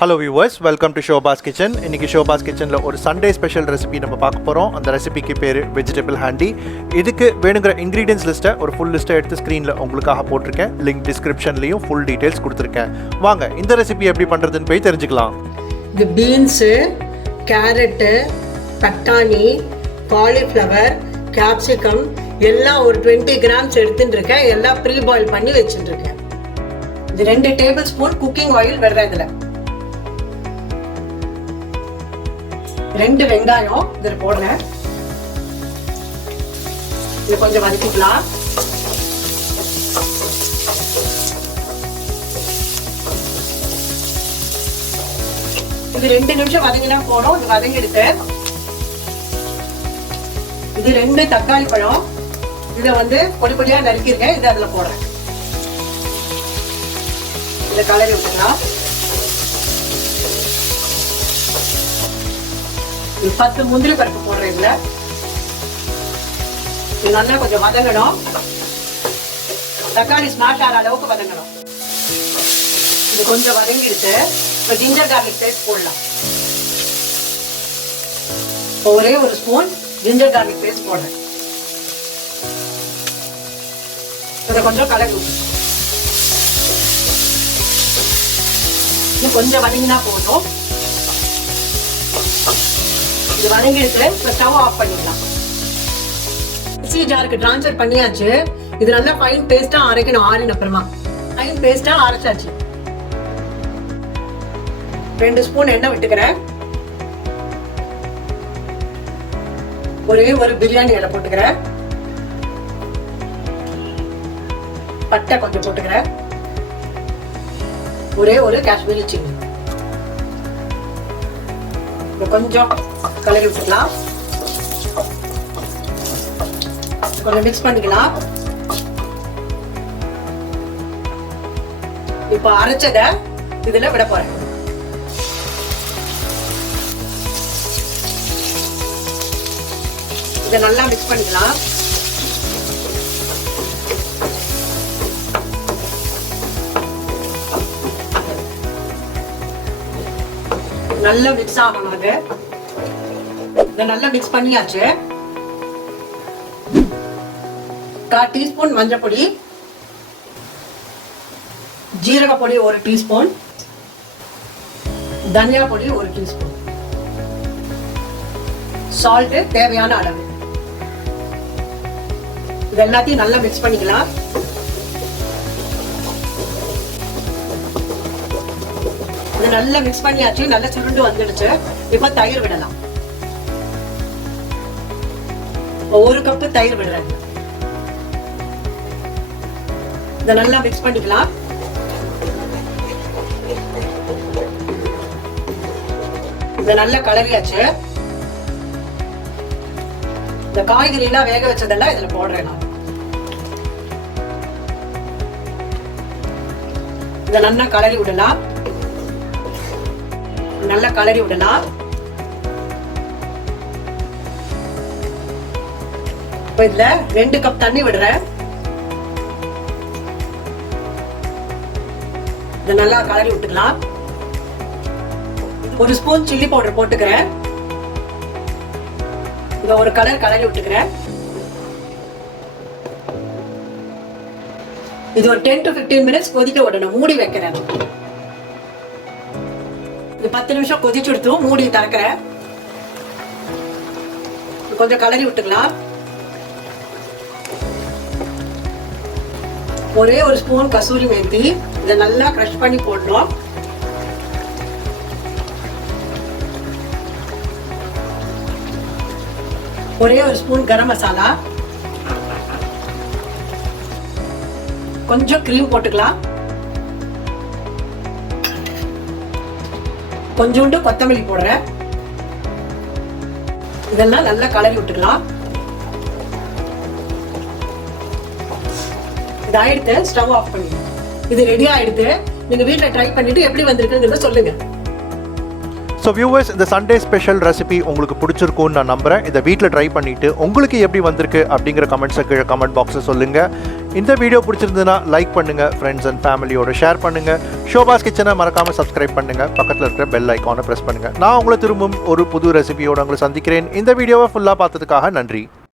Hello viewers, welcome to Shobha's Kitchen. இன்னைக்கு Shobha's Kitchenல ஒரு Sunday special recipe நம்ம பார்க்க போறோம். அந்த ரெசிபிக்கு பேரு Vegetable Handi. இதுக்கு வேணுங்கிற ingredients லிஸ்ட்டை ஒரு full லிஸ்ட்டை எடுத்து ஸ்க்ரீன்ல உங்களுக்காக போட்டிருக்கேன். லிங்க் டிஸ்கிரிப்ஷன்லயும் full details கொடுத்திருக்கேன். வாங்க இந்த ரெசிபி எப்படி பண்றதுன்னு போய் தெரிஞ்சுக்கலாம். இது பீன்ஸ், கேரட், பட்டாணி, காலிஃப்ளவர், கேப்சிகம் எல்லாம் ஒரு 20 கிராம்ஸ் எடுத்துட்டு இருக்கேன். எல்லாம் ப்ரீ பாயில் பண்ணி வச்சுட்டு இருக்கேன். இது 2 டேபிள் ஸ்பூன் குக்கிங் ஆயில் விடுறேன். இதுல 2 வெங்காயம் இதுல போடுறேன். இது கொஞ்சம் வதக்கிக்கலாம். இது 2 நிமிஷம் வதங்கினா போடும். இது வதங்கிடுத்து. இது 2 தக்காளி பழம். இதை பொடி பொடியா நறுக்கிருக்கேன். இது அதுல போடுறேன். இதை கலரி விட்டுக்கலாம். 10 முந்திரி பருப்பு போடுறேன். இதுல இது நல்லா கொஞ்சம் வதங்கணும். தக்காளி ஸ்மாஷ் ஆகிற அளவுக்கு வதங்கணும். இது கொஞ்சம் வதங்கிடுச்சு. இப்போ ஜிஞ்சர் கார்லிக் பேஸ்ட் போடலாம். ஒரே ஒரு ஸ்பூன் ஜிஞ்சர் கார்லிக் பேஸ்ட் போடுறேன். இதை கொஞ்சம் கலந்து இது கொஞ்சம் வதங்கினா போதும். இது வதங்கிடுச்சு. இப்போ ஸ்டவ் ஆஃப் பண்ணிடலாம். மிக்ஸி ஜாருக்கு ட்ரான்ஸ்ஃபர் பண்ணியாச்சு. இது நல்லா ஃபைன் பேஸ்டா அரைக்கணும். ஆறின அப்புறமா ஃபைன் பேஸ்டா அரைச்சாச்சு. 2 ஸ்பூன் எண்ணெய் விட்டுக்கிறேன். ஒரே ஒரு பிரியாணி இலை போட்டுக்கிறேன். பட்டை கொஞ்சம் போட்டுக்கிறேன். ஒரே ஒரு காஷ்மீரி சில்லி கொஞ்சம் கலரி விட்டுக்கலாம். கொஞ்சம் மிக்ஸ் பண்ணிக்கலாம். இப்ப அரைச்சத இதுல விட போறேன். இதை நல்லா மிக்ஸ் பண்ணிக்கலாம். நல்லா மிக்ஸ் ஆகணும். அது இதை நல்லா மிக்ஸ் பண்ணியாச்சு. 1/4 டீஸ்பூன் மஞ்சள் பொடி, ஜீரக பொடி 1 டீஸ்பூன், தனியா பொடி 1 டீஸ்பூன், சால்ட் தேவையான அளவு. இது எல்லாத்தையும் நல்லா மிக்ஸ் பண்ணிக்கலாம். இது நல்லா மிக்ஸ் பண்ணியாச்சு. நல்லா சுருண்டு வந்துடுச்சு. இப்ப தயிர் விடலாம். 1 கப் தயிர் விடுறேன். இதை நல்லா மிக்ஸ் பண்ணிக்கலாம். இதை நல்லா கலரியாச்சு. இந்த காய்கறி எல்லாம் வேக வச்சதெல்லாம் இதுல போடுறேன். நான் இதை நல்லா கலரி விடலாம். நல்லா கலரி விடலாம். இப்ப இதுல 2 கப் தண்ணி விடுறேன். இதை நல்லா கலரி விட்டுக்கலாம். 1 ஸ்பூன் சில்லி பவுடர் போட்டுக்கிறேன். இத ஒரு கலரி விட்டுக்கிறேன். இது ஒரு 10 to 15 மினிட்ஸ் கொதிக்க விடணும். மூடி வைக்கிறேன். இது 10 நிமிஷம் கொதிச்சு எடுத்து மூடி திறக்கிறேன். கொஞ்சம் கலரி விட்டுக்கலாம். ஒரே ஒரு ஸ்பூன் கசூரி மேத்தி. இதை நல்லா கிரஷ் பண்ணி போடணும். ஒரே ஒரு ஸ்பூன் கரம் மசாலா. கொஞ்சம் கிரீம் போட்டுக்கலாம். கொஞ்சோண்டு கொத்தமல்லி போடுறேன். இதெல்லாம் நல்லா கலரி விட்டுக்கலாம். இது ஆயிடுத்து. ஸ்டவ் ஆஃப் பண்ணிடுங்க. இது ரெடி ஆயிடுத்து. நீங்க வீட்டில் ட்ரை பண்ணிட்டு எப்படி வந்திருக்குங்கிறத சொல்லுங்க. ஸோ வியூவர்ஸ், இந்த சண்டே ஸ்பெஷல் ரெசிபி உங்களுக்கு பிடிச்சிருக்கும்னு நான் நம்புகிறேன். இதை வீட்டில் ட்ரை பண்ணிவிட்டு உங்களுக்கு எப்படி வந்திருக்கு அப்படிங்கிற கமெண்ட்ஸை கீழே கமெண்ட் பாக்ஸில் சொல்லுங்கள். இந்த வீடியோ பிடிச்சிருந்ததுன்னா லைக் பண்ணுங்கள், ஃப்ரெண்ட்ஸ் அண்ட் ஃபேமிலியோட ஷேர் பண்ணுங்கள். ஷோபாஸ் கிச்சனை மறக்காமல் சப்ஸ்கிரைப் பண்ணுங்கள், பக்கத்தில் இருக்கிற பெல் ஐக்கானை ப்ரெஸ் பண்ணுங்கள். நான் உங்களை திரும்பவும் ஒரு புது ரெசிபியோடு உங்களை சந்திக்கிறேன். இந்த வீடியோவை ஃபுல்லாக பார்த்ததுக்காக நன்றி.